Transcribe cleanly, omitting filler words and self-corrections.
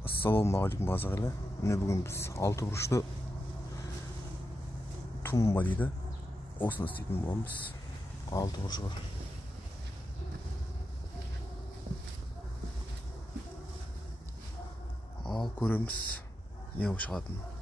Ассалаумағалейкум қазақ елі. Міне бүгін біз 6 бұрышты тумба дейді. Осыны істейтін боламыз. 6 бұрыш бар. Ал көреміз не болып шығатынын.